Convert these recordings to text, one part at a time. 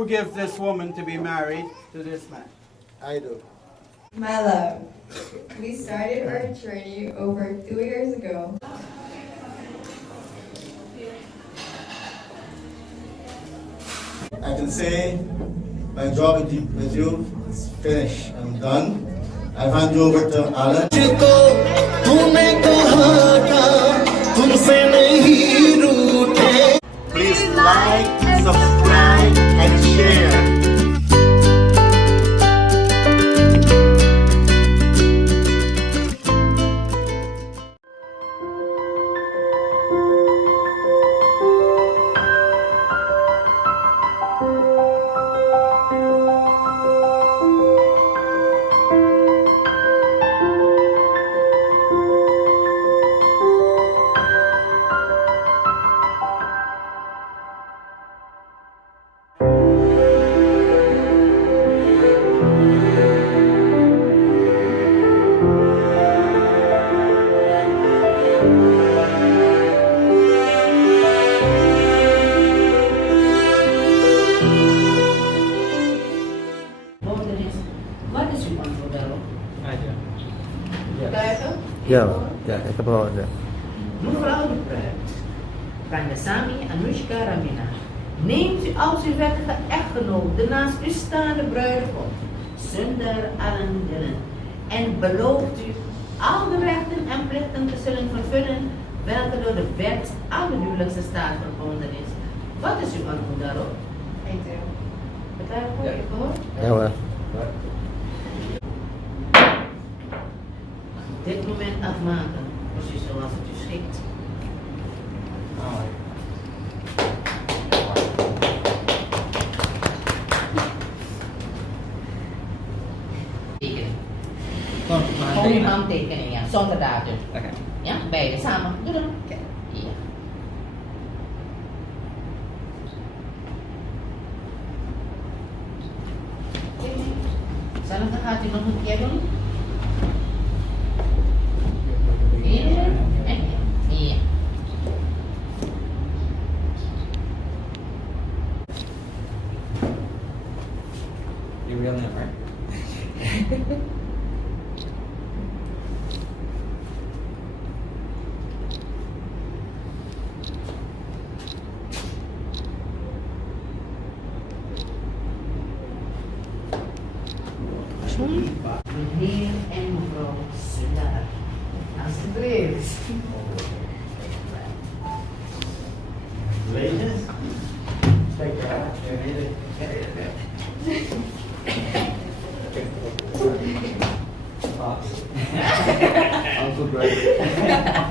Who gives this woman to be married to this man? I do. My love, we started our journey over 2 years ago. I can say my job with you is finished. I'm done. I've handed you over to Allan. Please like, subscribe, and share. Ja, ik heb al. Mevrouw de Pruit, Kandasamy Anushka Ramina, neemt u als uw wettige echtgenoot de naast u staande bruidegom, Sundar Allan en belooft u al de rechten en plichten te zullen vervullen welke door de wet aan de huwelijkse staat verbonden is. Wat is uw antwoord daarop? I do. Begrijp je gehoord? Ja hoor. Op dit moment afmaken, precies zoals het u schikt. Tekening. Gewoon uw handtekening, ja, zonder datum. Oké. Ja, beide samen. Doe dan. Oké. Ja. Hetzelfde gaat u nog een keer doen. Hier en hier. Ja. Your real name, right? Meneer en mevrouw Sundar. Alsjeblieft. Ladies, take that. Uncle Greg.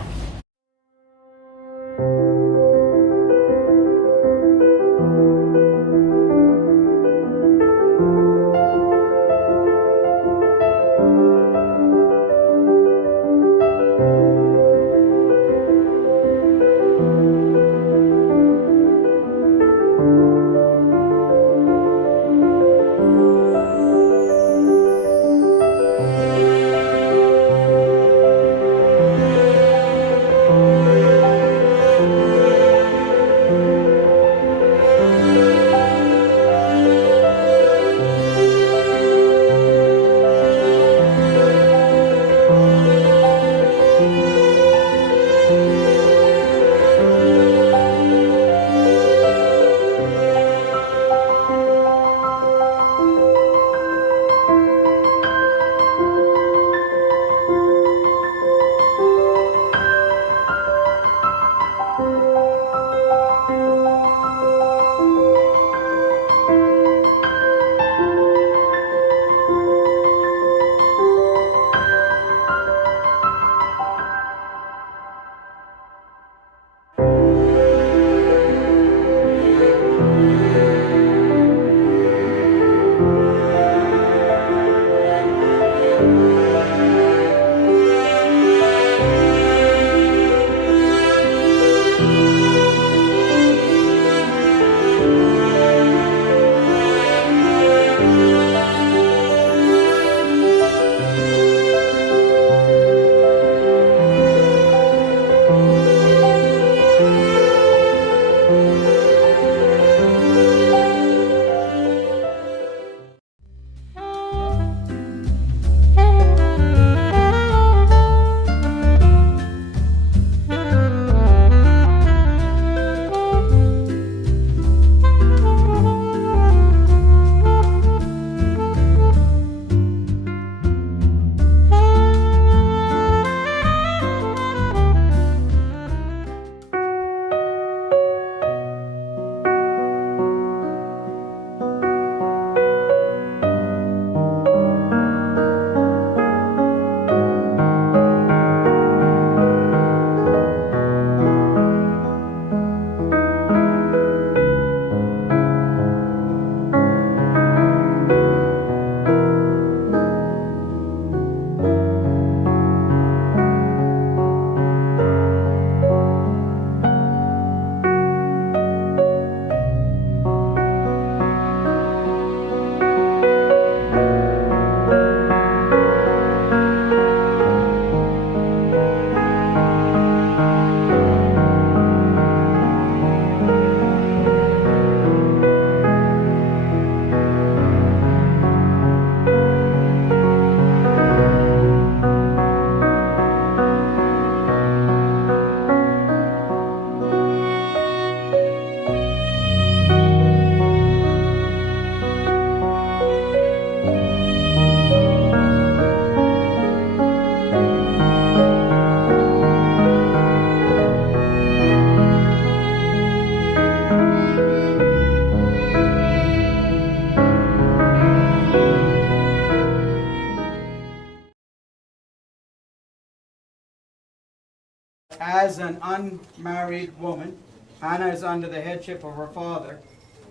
is an unmarried woman. Hannah is under the headship of her father.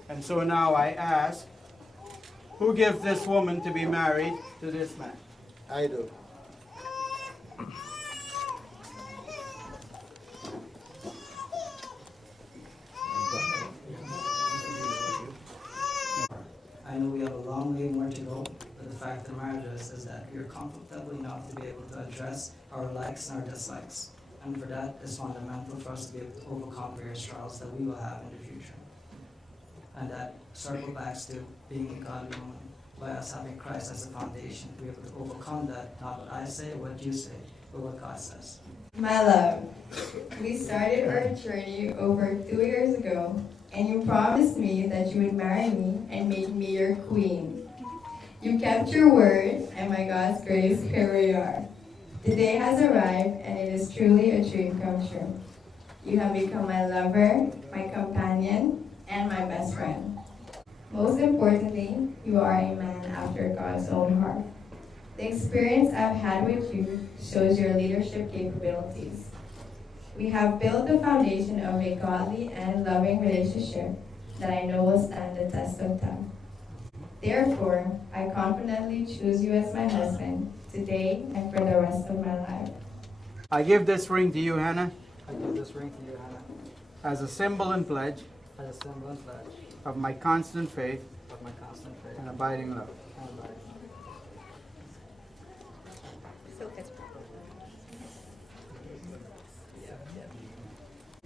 And so now I ask, who gives this woman to be married to this man? I do. I know we have a long way more to go, but the fact of the matter is that we are comfortable enough to be able to address our likes and our dislikes. And for that, it's fundamental for us to be able to overcome various trials that we will have in the future. And that circle back to being a godly woman, by us having Christ as a foundation, to be able to overcome that, not what I say, what you say, but what God says. My love, we started our journey over 2 years ago, and you promised me that you would marry me and make me your queen. You kept your word, and by God's grace, here we are. The day has arrived, and it is truly a dream come true. You have become my lover, my companion, and my best friend. Most importantly, you are a man after God's own heart. The experience I've had with you shows your leadership capabilities. We have built the foundation of a godly and loving relationship that I know will stand the test of time. Therefore, I confidently choose you as my husband today and for the rest of my life. I give this ring to you, Hannah, I give this ring to you, Hannah, as a symbol and pledge as a symbol and pledge of my constant faith of my constant faith and abiding love. and abiding.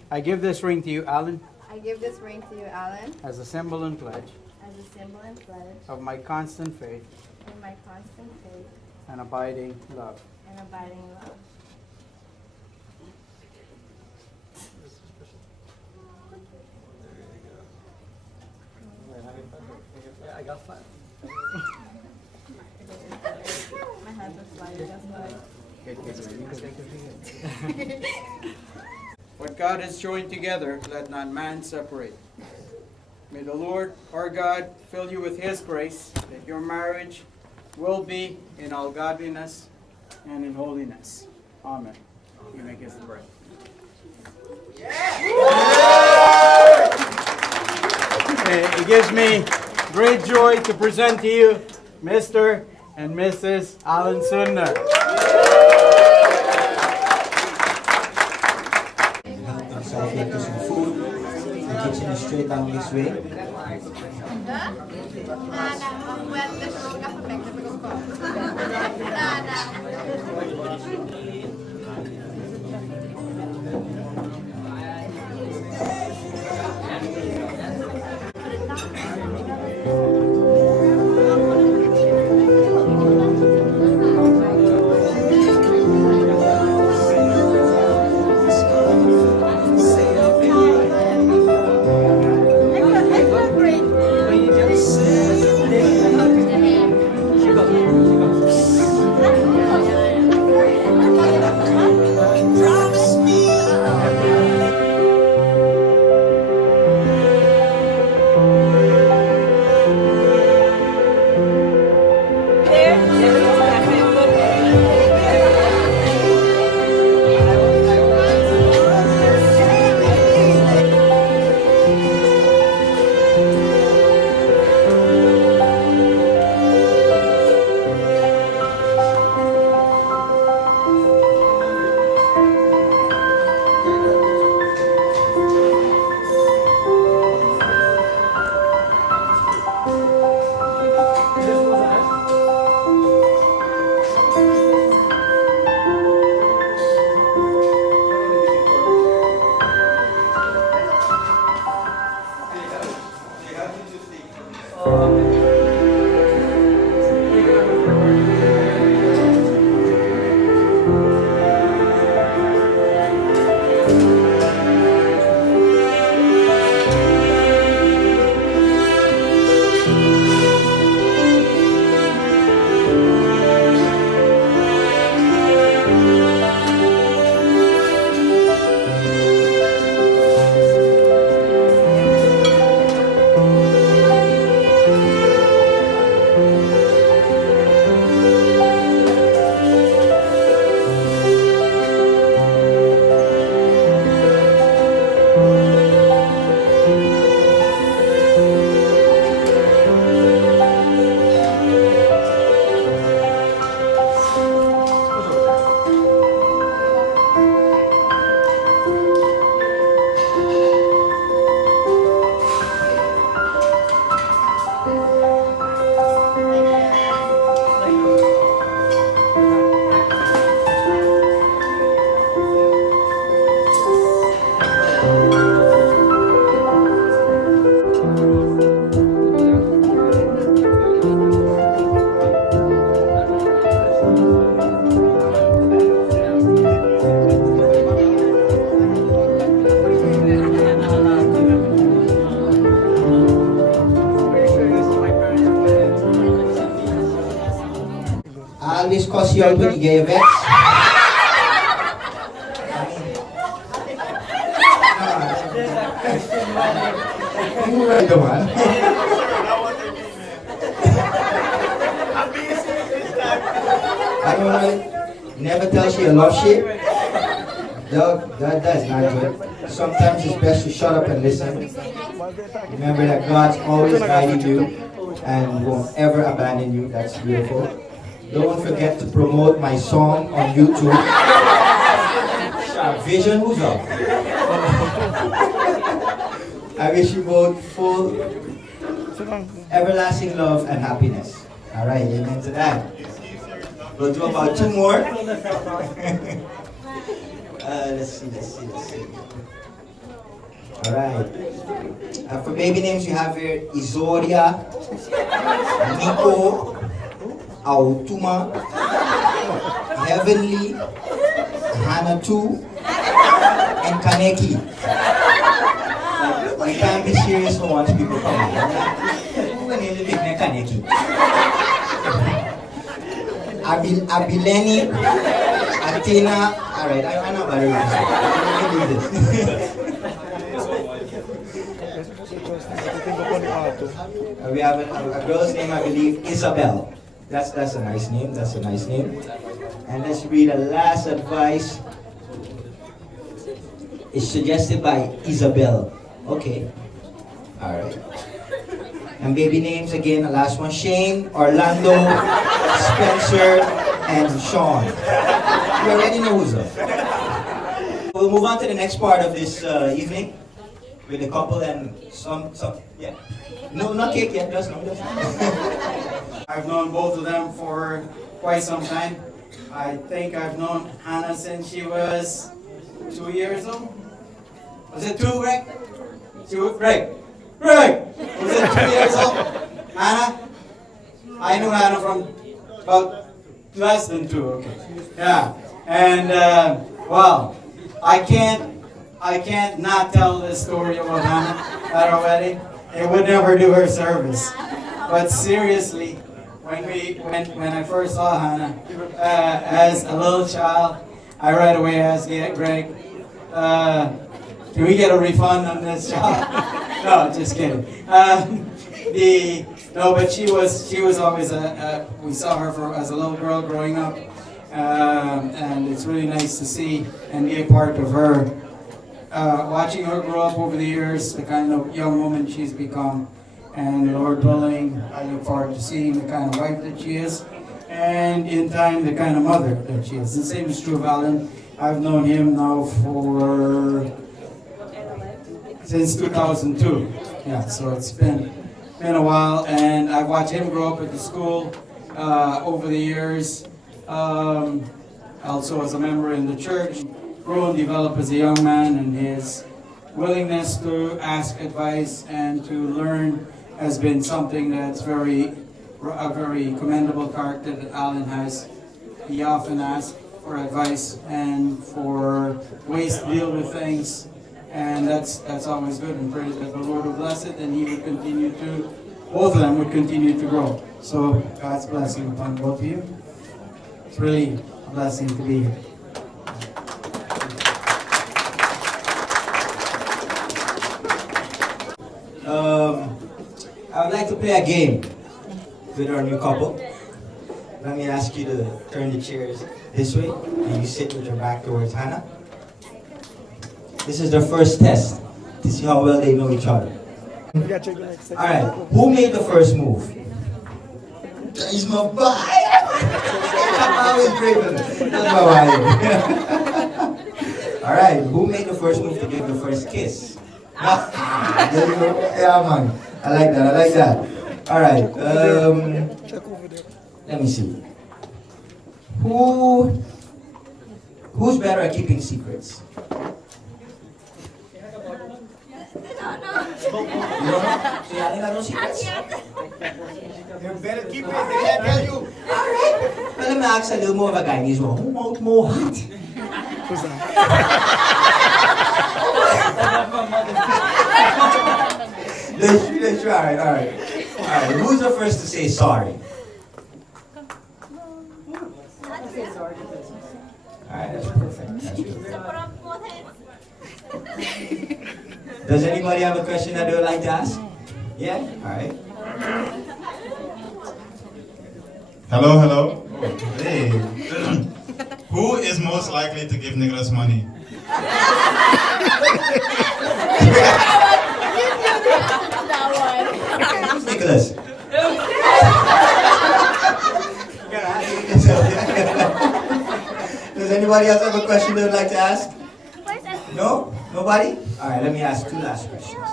I give this ring to you, Allan, I give this ring to you, Allan, as a symbol and pledge as a symbol and pledge of my constant faith of my constant faith and abiding love. and abiding love. I got 5. My husband's sliding just What God has joined together, let not man separate. May the Lord our God fill you with His grace, that your marriage will be in all godliness and in holiness. Amen. You may kiss the bride. It gives me great joy to present to you Mr. and Mrs. Allan Sundar. Himself into some food. The kitchen is straight down this way. Always cause you all to gay events. You right, the man. I don't know. Never tell she a love shit. That's not good. Sometimes it's best to shut up and listen. Remember that God's always guiding you and won't ever abandon you. That's beautiful. Don't forget to promote my song on YouTube. Vision, who's up? I wish you both full, everlasting love and happiness. Alright, amen to that. We'll do about 2 more. Let's see. Alright. For baby names, you have here Izoria, Nico, Autuma, Heavenly, Hannah 2, and Kaneki. We can't be serious for once people come here. Who can really pick Kaneki? Abileni, Athena. Alright, I'm not very we have a girl's name, I believe, Isabel. That's a nice name. That's a nice name. And let's read the last advice. It's suggested by Isabel. Okay. Alright. And baby names again, the last one, Shane, Orlando, Spencer, and Sean. You already know who's up. We'll move on to the next part of this evening with a couple and some, yeah. No, not cake yet, just no. I've known both of them for quite some time. I think I've known Hannah since she was 2 years old. Was it 2, Greg? 2, Greg? Greg! Was it 2 years old? Hannah? I knew Hannah from about less than 2, okay. Yeah. And, well, I can't not tell this story about Hannah at our wedding. It would never do her service. But seriously, when I first saw Hannah as a little child, I right away asked Greg, can we get a refund on this child? No, just kidding. But she was always we saw her as a little girl growing up, and it's really nice to see and be a part of her. Watching her grow up over the years, the kind of young woman she's become, and Lord willing, I look forward to seeing the kind of wife that she is, and in time, the kind of mother that she is. The same is true of Allan. I've known him now since 2002. Yeah, so it's been a while, and I've watched him grow up at the school over the years, also as a member in the church. Grow and develop as a young man, and his willingness to ask advice and to learn has been something that's a very commendable character that Allan has. He often asks for advice and for ways to deal with things, and that's always good, and pray that the Lord will bless it, and he would continue to, both of them would continue to grow. So God's blessing upon both of you. It's really a blessing to be here. I would like to play a game with our new couple. Let me ask you to turn the chairs this way, and you sit with your back towards Hannah. This is their first test to see how well they know each other. Alright, who made the first move? He's my boy! I'm always craving. That's my wife. Alright, who made the first move to give the first kiss? There you go. Yeah, man. I like that. Alright, let me see. Who's better at keeping secrets? You don't know? So y'all ain't got no secrets? You better keep it, they can't tell you. Alright. Well, let me ask a little more of a guy. He's one. Who mouth more hot? Who's that? Let's try. Alright. Alright. Who's the first to say sorry? Alright, that's perfect. That's perfect. Does anybody have a question that they would like to ask? Yeah? Alright. Hello, hello. Hey. Who is most likely to give Nicholas money? Who's Nicholas? Does anybody else have a question they would like to ask? No? Nobody? Alright, let me ask two last questions.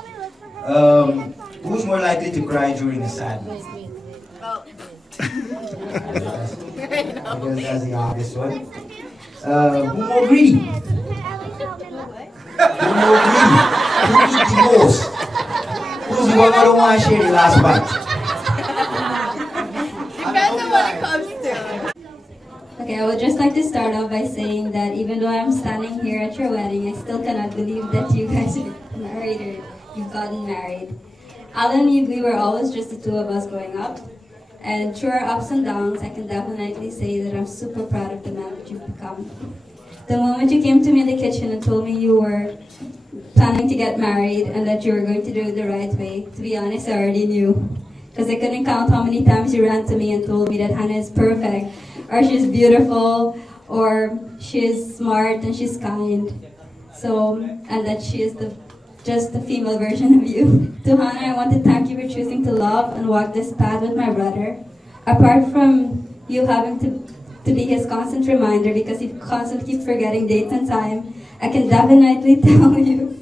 Who's more likely to cry during a sad movie? I guess that's the obvious one. Who more greedy? Who more greedy? Who eats the most? Who's the one who don't want to share the last bite? Depends on what it comes to. Okay, I would just like to start off by saying that even though I'm standing here at your wedding, I still cannot believe that you guys are married or you've gotten married. Allan, we were always just the two of us growing up. And through our ups and downs, I can definitely say that I'm super proud of the man that you've become. The moment you came to me in the kitchen and told me you were planning to get married and that you were going to do it the right way, to be honest, I already knew. Because I couldn't count how many times you ran to me and told me that Hannah is perfect, or she's beautiful, or she's smart and she's kind. So, and that she is just the female version of you. To Hannah, I want to thank you for choosing to love and walk this path with my brother. Apart from you having to be his constant reminder because he constantly keeps forgetting dates and time, I can definitely tell you,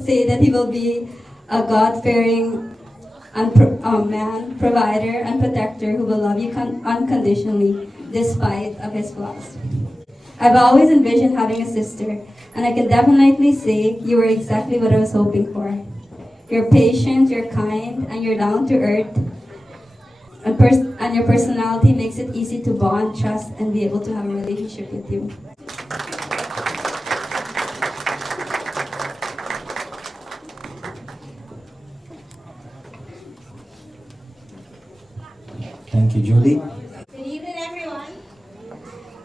say that he will be a God-fearing man, provider, and protector who will love you unconditionally despite of his flaws. I've always envisioned having a sister, and I can definitely say you were exactly what I was hoping for. You're patient, you're kind, and you're down to earth. And your personality makes it easy to bond, trust, and be able to have a relationship with you. Thank you, Julie. Good evening, everyone.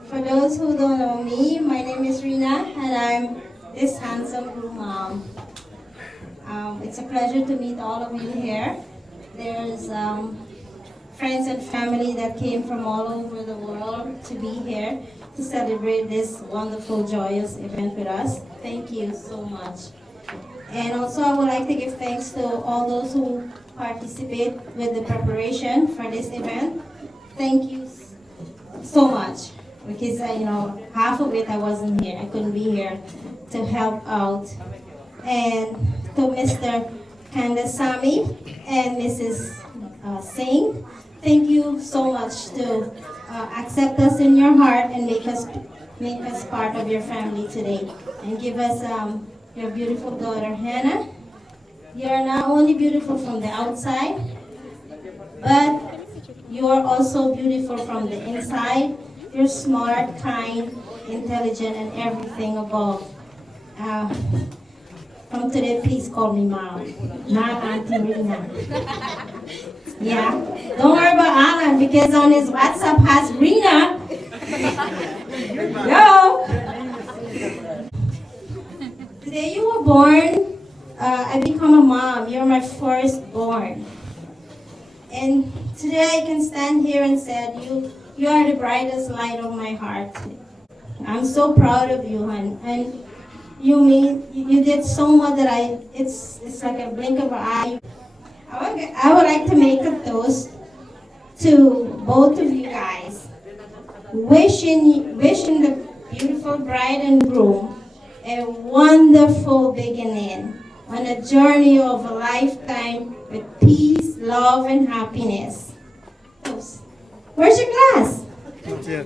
For those who don't know me, my name is Rina, and I'm this handsome blue mom. It's a pleasure to meet all of you here. There's friends and family that came from all over the world to be here to celebrate this wonderful, joyous event with us. Thank you so much. And also, I would like to give thanks to all those who participate with the preparation for this event. Thank you so much, because half of it I wasn't here. I couldn't be here to help out. And to Mr. Kandasamy and Mrs. Singh, thank you so much to accept us in your heart and make us part of your family today, and give us your beautiful daughter Hannah. You are not only beautiful from the outside, but you are also beautiful from the inside. You're smart, kind, intelligent, and everything above. From today, please call me Mom, not Auntie Rina. Yeah, don't worry about Allan, because on his WhatsApp has Rina. Yo! Today you were born. I become a mom. You're my firstborn. And today I can stand here and say you are the brightest light of my heart. I'm so proud of you, hon. And you did so much that it's like a blink of an eye. I would like to make a toast to both of you guys, wishing the beautiful bride and groom a wonderful beginning on a journey of a lifetime with peace, love, and happiness. Where's your glass? Not yet.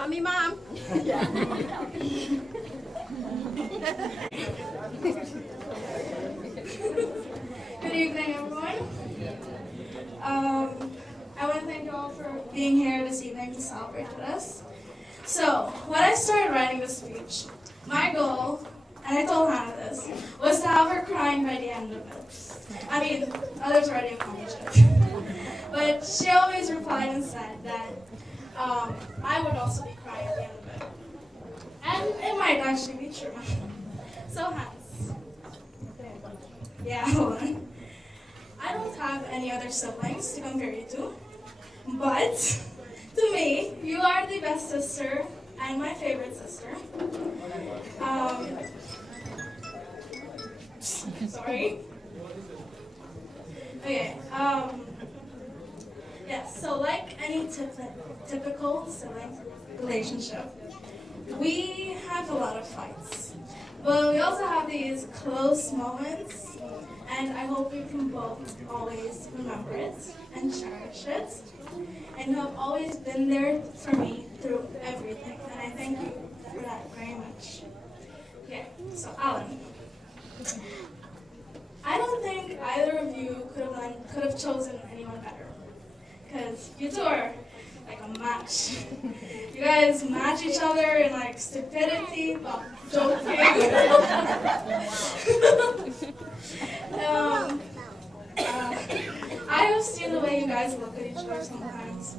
I'm me mom. Good evening, everyone. I want to thank you all for being here this evening to celebrate with us. So, when I started writing this speech, my goal, and I told Hannah this, was to have her crying by the end of it. I mean, others already acknowledged it. But she always replied and said that I would also be crying at the end of it. And it might actually be true. So, Hans. Yeah, hold on. I don't have any other siblings to compare you to, but to me, you are the best sister and my favorite sister. Sorry. Okay, yes, so like any typical sibling relationship, we have a lot of fights, but we also have these close moments. And I hope you can both always remember it and cherish it. And you have always been there for me through everything. And I thank you for that very much. Okay, so Allan. I don't think either of you could have chosen anyone better. Because you two are like a match. You guys match each other in like stupidity, well, joking. I have seen the way you guys look at each other sometimes.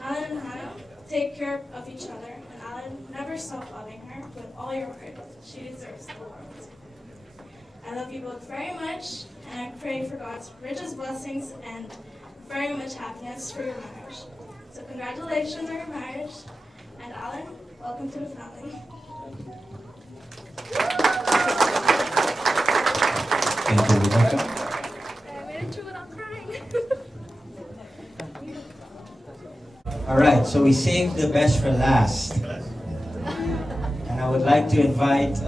Allan and Hannah take care of each other, and Allan never stop loving her with all your heart. She deserves the world. I love you both very much, and I pray for God's richest blessings and very much happiness for your marriage. So congratulations on your marriage, and Allan, welcome to the family. Thank you, Rebecca. I made it through without crying. All right, so we saved the best for last. And I would like to invite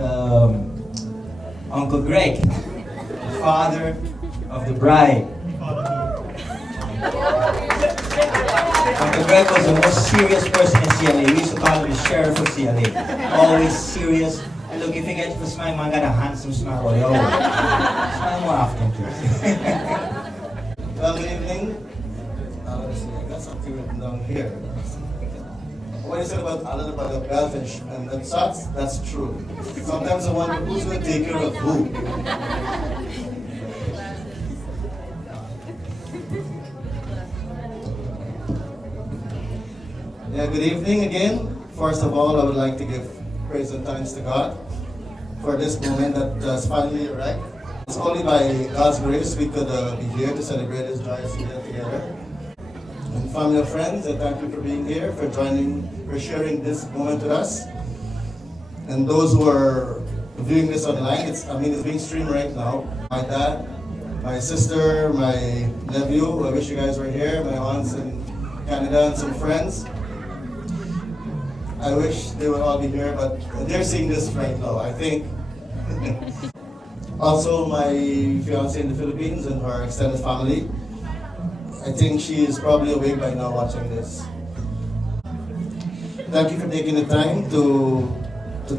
Uncle Greg, the father of the bride. Uncle Greg was the most serious person in CLA. We used to call him the sheriff of CLA. Always serious. And look, if you get to smile, man, got a handsome smile all over. Smile more often, please. Well, good evening. I got something written down here. What you said about Allan about the Belfish and the socks, that's true. Sometimes I wonder who's going to take care of who. Yeah, good evening again. First of all, I would like to give praise and thanks to God for this moment that has finally arrived. It's only by God's grace we could be here to celebrate this joyous event together. And family and friends, I thank you for being here, for sharing this moment with us. And those who are viewing this online, it's being streamed right now. My dad, my sister, my nephew, I wish you guys were here, my aunts in Canada and some friends. I wish they would all be here, but they're seeing this right now, I think. Also, my fiancée in the Philippines and her extended family. I think she is probably awake by now watching this. Thank you for taking the time to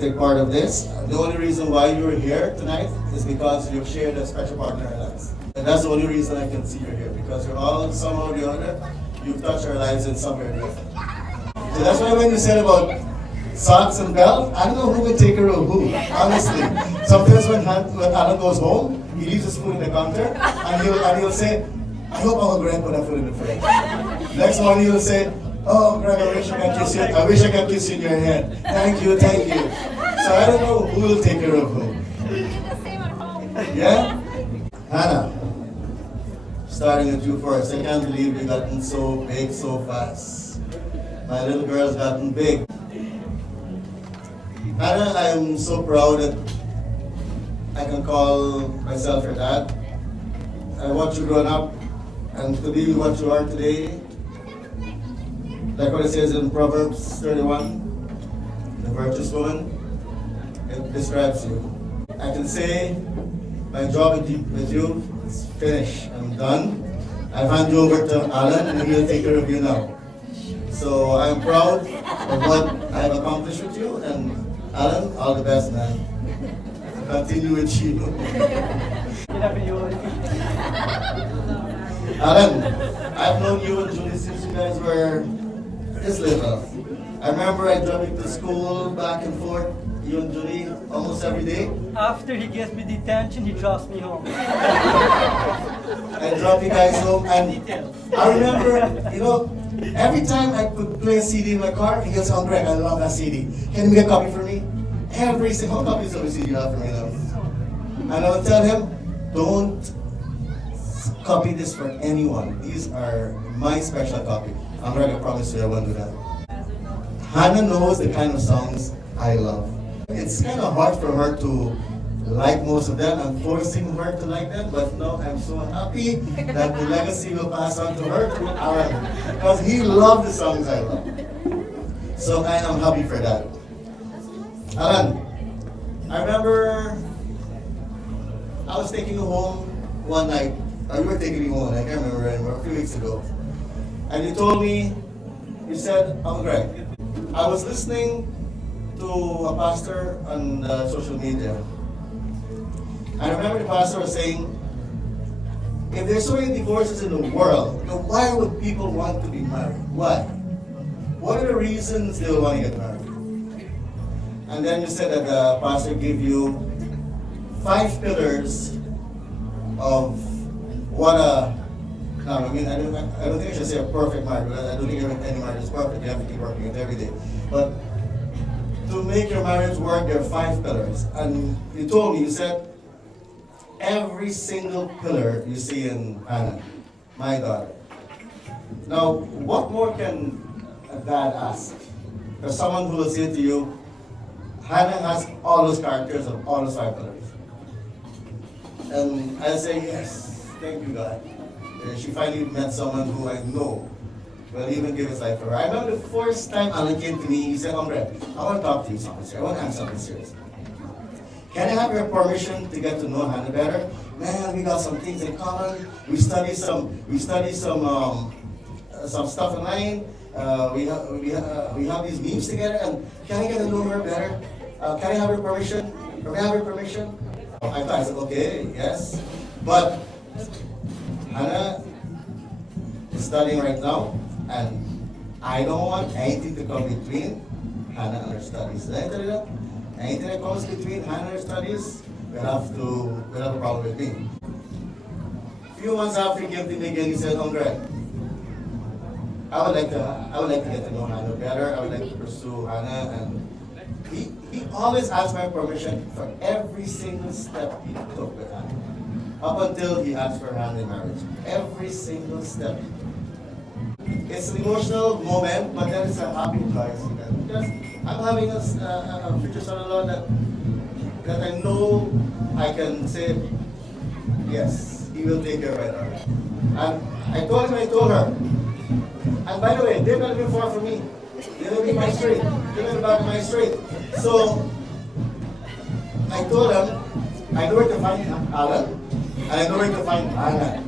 take part of this. The only reason why you're here tonight is because you've shared a special partner in our lives. And that's the only reason I can see you're here, because you're all, somehow or the other, you've touched our lives in some way or the other. So that's why when you said about socks and belt, I don't know who will take care of who, honestly. Sometimes when Allan goes home, he leaves his food in the counter, and he'll say, I hope Uncle Greg put that food in the fridge. Next morning he'll say, oh, Greg, I wish I could kiss you. I wish I could kiss you in your head. Thank you, thank you. So I don't know who will take care of who. We do the same at home. Yeah? Hannah, starting with you first. I can't believe you've gotten so big so fast. My little girl's gotten big. Hannah, I am so proud that I can call myself your dad. I watched you growing up, and to be what you are today, like what it says in Proverbs 31, the virtuous woman, it describes you. I can say my job with you is finished. I'm done. I've handed you over to Allan, and he'll take care of you now. So I'm proud of what I've accomplished with you, and Allan, all the best, man. Continue with you. Allan, I've known you and Julie since you guys were this little. I remember I drove you to school back and forth, you and Julie, almost every day. After he gives me detention, he drops me home. I drop you guys home, and I remember, you know, every time I could play a CD in my car, he goes, "Oh, Greg, I love that CD. Can you get a copy for me?" Every single copy of the CD you have for me now. And I would tell him, "Don't copy this for anyone. These are my special copy. I'm Greg, I promise you I won't do that." Hannah knows the kind of songs I love. It's kind of hard for her to like most of them. I'm forcing her to like them, but no, I'm so happy that the legacy will pass on to her, to Allan, because he loved the songs I love. So I am happy for that. Allan, I remember I was taking you home one night. You were taking me home, I can't remember anymore, a few weeks ago. And you told me, you said, Greg, I was listening to a pastor on social media. I remember the pastor was saying, if there's so many divorces in the world, you know, why would people want to be married? Why? What are the reasons they want to get married? And then you said that the pastor gave you 5 pillars of what a, no, I mean, I don't think I should say a perfect marriage, because I don't think any marriage is perfect. You have to keep working it every day. But to make your marriage work, there are 5 pillars. And you told me, you said, every single pillar you see in Hannah, my daughter. Now, what more can a dad ask? There's someone who will say to you, Hannah has all those characters of all those 5 pillars. And I say, yes, thank you, God. She finally met someone who I know will even give his life for her. I remember the first time Allan came to me, he said, Greg, I want to talk to you something serious. I want to ask something serious. Can I have your permission to get to know Hannah better? Man, we got some things in common. We study some stuff online. We have these memes together. And can I get to know her better? Can I have your permission? Can I have your permission? I thought, I said, okay, yes. But Hannah is studying right now, and I don't want anything to come between Hannah and her studies. Did I tell you that? Anything that comes between Hannah and her studies, will have a problem with me. A few months after he came to me again, he said, Greg, I would like to get to know Hannah better. I would like to pursue Hannah, and he always asked my permission for every single step he took with Hannah. Up until he asked for Hannah in marriage. Every single step. It's an emotional moment, but then it's a happy choice. Because I'm having a future son-in-law that I know I can say, yes, he will take care of it. And I told him, I told her. And by the way, they're going to be far from me. They're going to be my street. They're going to be back in my street. So I told him, I know where to find Allan, and I know where to find Hannah.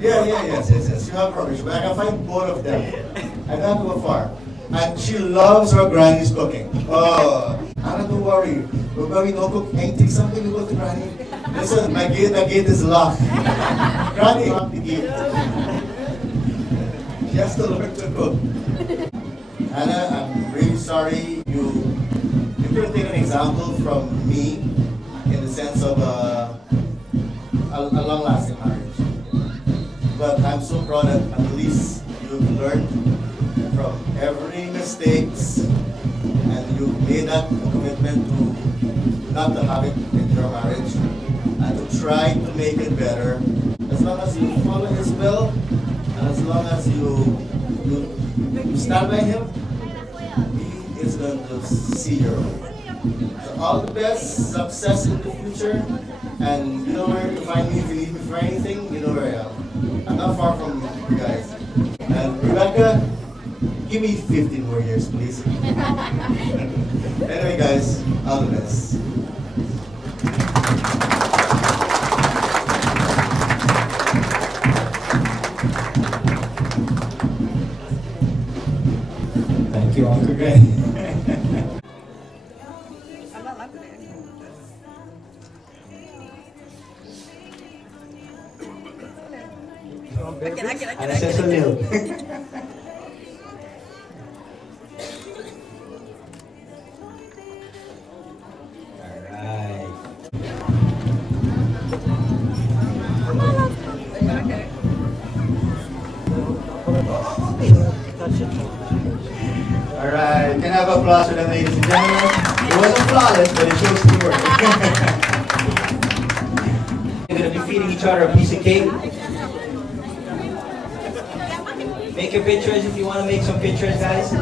Yes. You have permission, but I can find both of them. I don't go far. And she loves her granny's cooking. Oh, Hannah, don't worry. When we don't cook anything, something we go to granny. Listen, the gate is locked. Granny, lock the gate. She has to learn to cook. Hannah, I'm really sorry you couldn't take an example from me in the sense of a long-lasting marriage. But I'm so proud that at least you've learned from every mistakes, and you've made that commitment to not to have it in your marriage and to try to make it better. As long as you follow his will, and as long as you stand by him, he is going to see your way. So all the best, success in the future, and you know where to find me if you need me for anything, you know where I am. I'm not far from you guys. And Rebecca, give me 15 more years, please. Anyway, guys, all the best. you, Uncle Greg. Alas Lil. Alright. Alright, can I have applause for them, ladies and gentlemen? It wasn't flawless, but it shows teamwork. We're gonna be feeding each other a piece of cake. Make your pictures if you want to make some pictures, guys.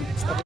second. Stop.